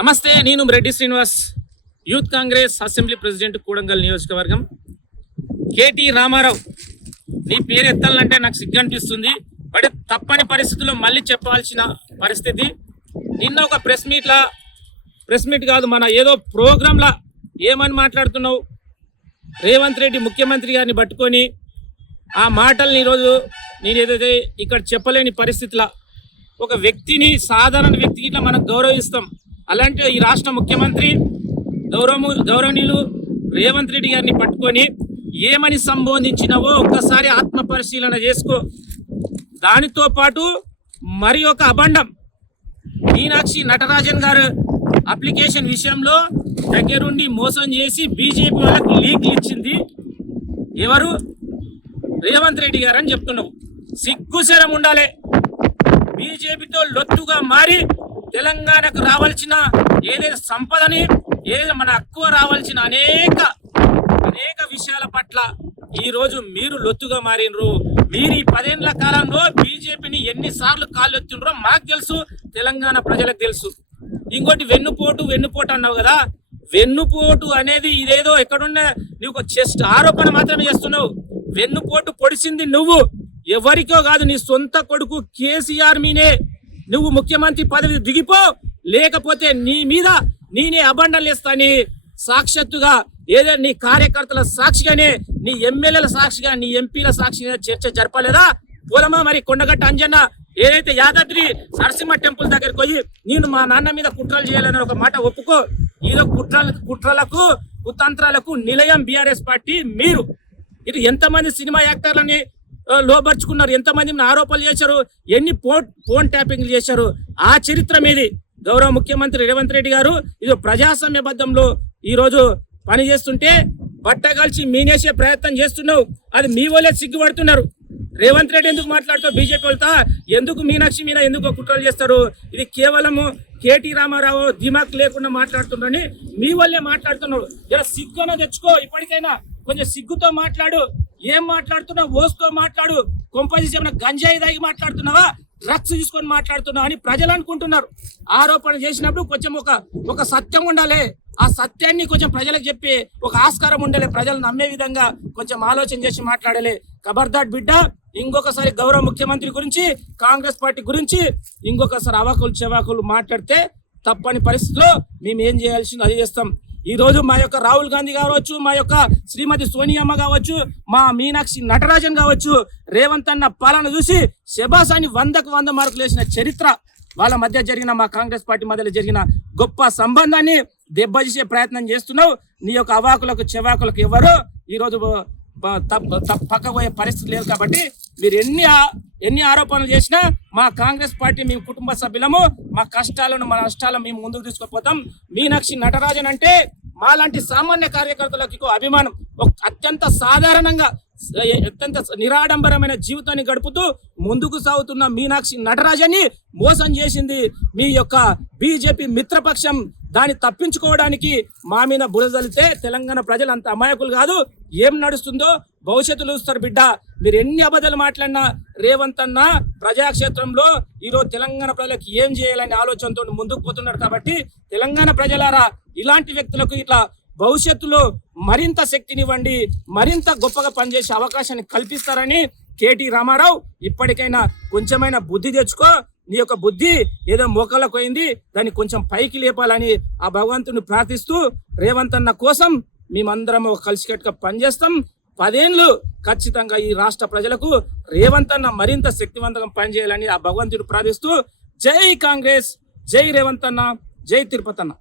నమస్తే, నేను Reddy Srinivas, youth Congress assembly president Kodangal నియోజకవర్గం. కేటీ రామారావు, నీ పేరు ఎత్తాలంటే నాకు సిగ్గు అనిపిస్తుంది. బట్ తప్పని పరిస్థితుల్లో మళ్ళీ చెప్పాల్సిన పరిస్థితి. నిన్న ఒక ప్రెస్ మీట్ కాదు, మన ఏదో ప్రోగ్రాంలా ఏమని మాట్లాడుతున్నావు? రేవంత్ రెడ్డి ముఖ్యమంత్రి గారిని పట్టుకొని ఆ మాటల్ని ఈరోజు నేను ఏదైతే ఇక్కడ చెప్పలేని పరిస్థితిలో ఒక వ్యక్తిని, సాధారణ వ్యక్తికి ఇట్లా మనం గౌరవిస్తాం. అలాంటి ఈ రాష్ట్ర ముఖ్యమంత్రి గౌరవనీయులు రేవంత్ రెడ్డి గారిని పట్టుకొని ఏమని సంబోధించినవో ఒక్కసారి ఆత్మ పరిశీలన చేసుకో. దానితో పాటు మరి ఒక అబండం, మీనాక్షి నటరాజన్ గారు అప్లికేషన్ విషయంలో దగ్గరుండి మోసం చేసి బీజేపీ వాళ్ళకి లీక్లు ఇచ్చింది ఎవరు? రేవంత్ రెడ్డి గారు అని చెప్తున్నావు. సిగ్గుశరం ఉండాలి. బీజేపీతో లొత్తుగా మారి తెలంగాణకు రావాల్సిన ఏదైతే సంపదని, ఏదైతే మన హక్కు రావాల్సిన అనేక విషయాల పట్ల ఈరోజు మీరు లొత్తుగా మారినరు. మీరు ఈ 10 ఏళ్ల కాలంలో బీజేపీని ఎన్నిసార్లు కాళ్ళెత్తినరో మాకు తెలుసు, తెలంగాణ ప్రజలకు తెలుసు. ఇంకోటి వెన్నుపోటు అన్నావు కదా. వెన్నుపోటు అనేది ఇదేదో ఎక్కడున్న నీకు జస్ట్ ఆరోపణ మాత్రమే చేస్తున్నావు. వెన్నుపోటు పొడిచింది నువ్వు, ఎవరికో కాదు, నీ సొంత కొడుకు కేసీఆర్ మీనే. నువ్వు ముఖ్యమంత్రి పదవి దిగిపో, లేకపోతే నీ మీద నేనే అబండలు వేస్తాని సాక్షాత్తుగా ఏదో నీ కార్యకర్తల సాక్షిగానే, నీ ఎమ్మెల్యేల సాక్షిగా, నీ ఎంపీల సాక్షిగా చర్చ జరపలేదా? పోలమా మరి కొండగట్ట అంజన్న ఏదైతే యాదాద్రి నరసింహ టెంపుల్ దగ్గరికి పోయి నేను మా నాన్న మీద కుట్రలు చేయాలని ఒక మాట ఒప్పుకో. ఈరో కుట్రలకు కుతంత్రాలకు నిలయం బీఆర్ఎస్ పార్టీ. మీరు ఇటు ఎంతమంది సినిమా యాక్టర్లని లోపరుచుకున్నారు, ఎంతమంది ఆరోపణలు చేశారు, ఎన్ని ఫోన్ ట్యాపింగ్లు చేశారు, ఆ చరిత్ర మీది. గౌరవ ముఖ్యమంత్రి రేవంత్ రెడ్డి గారు ఇది ప్రజాస్వామ్యబద్ధంలో ఈరోజు పని చేస్తుంటే బట్టగలిచి మీనేసే ప్రయత్నం చేస్తున్నావు. అది మీ వాళ్ళే సిగ్గుపడుతున్నారు. రేవంత్ రెడ్డి ఎందుకు మాట్లాడుతావు? బీజేపీ వాళ్ళతో ఎందుకు మీనాక్షి మీద ఎందుకు కుట్రలు చేస్తారు? ఇది కేవలము కేటీ రామారావు దిమాక్ లేకుండా మాట్లాడుతున్నారని మీ వాళ్ళే మాట్లాడుతున్నారు. ఇలా సిగ్గున తెచ్చుకో. ఇప్పటికైనా కొంచెం సిగ్గుతో మాట్లాడు. ఏం మాట్లాడుతున్నావు? ఓసుతో మాట్లాడు. కొంపదీసి ఏమైనా గంజాయి దాగి మాట్లాడుతున్నావా, డ్రగ్స్ తీసుకొని మాట్లాడుతున్నావు అని ప్రజలు అనుకుంటున్నారు. ఆరోపణ చేసినప్పుడు కొంచెం ఒక సత్యం ఉండాలి. ఆ సత్యాన్ని కొంచెం ప్రజలకు చెప్పి ఒక ఆస్కారం ఉండాలి. ప్రజలు నమ్మే విధంగా కొంచెం ఆలోచన చేసి మాట్లాడాలి. ఖబర్దార్ బిడ్డ, ఇంకొకసారి గౌరవ ముఖ్యమంత్రి గురించి, కాంగ్రెస్ పార్టీ గురించి ఇంకొకసారి అవాకులు చెవాకులు మాట్లాడితే తప్పని పరిస్థితిలో మేము ఏం చేయాల్సిందో అది చేస్తాం. ఈ రోజు మా యొక్క రాహుల్ గాంధీ కావచ్చు, మా యొక్క శ్రీమతి సోనియమ్మ కావచ్చు, మా మీనాక్షి నటరాజన్ కావచ్చు, రేవంత్ అన్న పాలన చూసి శబాసాని 100కు 100 మార్కులు వేసిన చరిత్ర. వాళ్ళ మధ్య జరిగిన, మా కాంగ్రెస్ పార్టీ మధ్యలో జరిగిన గొప్ప సంబంధాన్ని దెబ్బతీసే ప్రయత్నం చేస్తున్నావు. నీ యొక్క అవాకులకు చెవాకులకు ఎవరు ఈరోజు పక్కబోయే పరిస్థితి లేదు. కాబట్టి మీరు ఎన్ని ఆరోపణలు చేసినా మా కాంగ్రెస్ పార్టీ, మేము కుటుంబ సభ్యులము, మా కష్టాలను, మా నష్టాలను మేము ముందుకు తీసుకుపోతాం. మీనాక్షి నటరాజన్ అంటే మాలాంటి సామాన్య కార్యకర్తలకు అభిమానం. అత్యంత సాధారణంగా, అత్యంత నిరాడంబరమైన జీవితాన్ని గడుపుతూ ముందుకు సాగుతున్న మీనాక్షి నటరాజన్ని మోసం చేసింది మీ యొక్క బీజేపీ మిత్రపక్షం. దాన్ని తప్పించుకోవడానికి మా మీద బురదలితే తెలంగాణ ప్రజలు అంత అమాయకులు కాదు. ఏం నడుస్తుందో భవిష్యత్తులో చూస్తారు బిడ్డ. మీరు ఎన్ని అబద్ధాలు మాట్లాడినా రేవంత్ అన్న ప్రజాక్షేత్రంలో ఈరోజు తెలంగాణ ప్రజలకు ఏం చేయాలనే ఆలోచనతో ముందుకు పోతున్నాడు. కాబట్టి తెలంగాణ ప్రజలారా, ఇలాంటి వ్యక్తులకు ఇట్లా భవిష్యత్తులో మరింత శక్తినివ్వండి, మరింత గొప్పగా పనిచేసే అవకాశాన్ని కల్పిస్తారని కేటీ రామారావు ఇప్పటికైనా కొంచెమైనా బుద్ధి తెచ్చుకో. నీ యొక్క బుద్ధి ఏదో మోకాళ్ళకు పోయింది, దాన్ని కొంచెం పైకి లేపాలని ఆ భగవంతుని ప్రార్థిస్తూ రేవంత్ అన్న కోసం మేమందరం కలిసికట్టుగా పనిచేస్తాం. 10 ఏళ్ళు ఖచ్చితంగా ఈ రాష్ట్ర ప్రజలకు రేవంత్ అన్న మరింత శక్తివంతంగా పనిచేయాలని ఆ భగవంతుడు ప్రార్థిస్తూ, జై కాంగ్రెస్, జై రేవంత్ అన్న, జై తిరుపతి అన్న.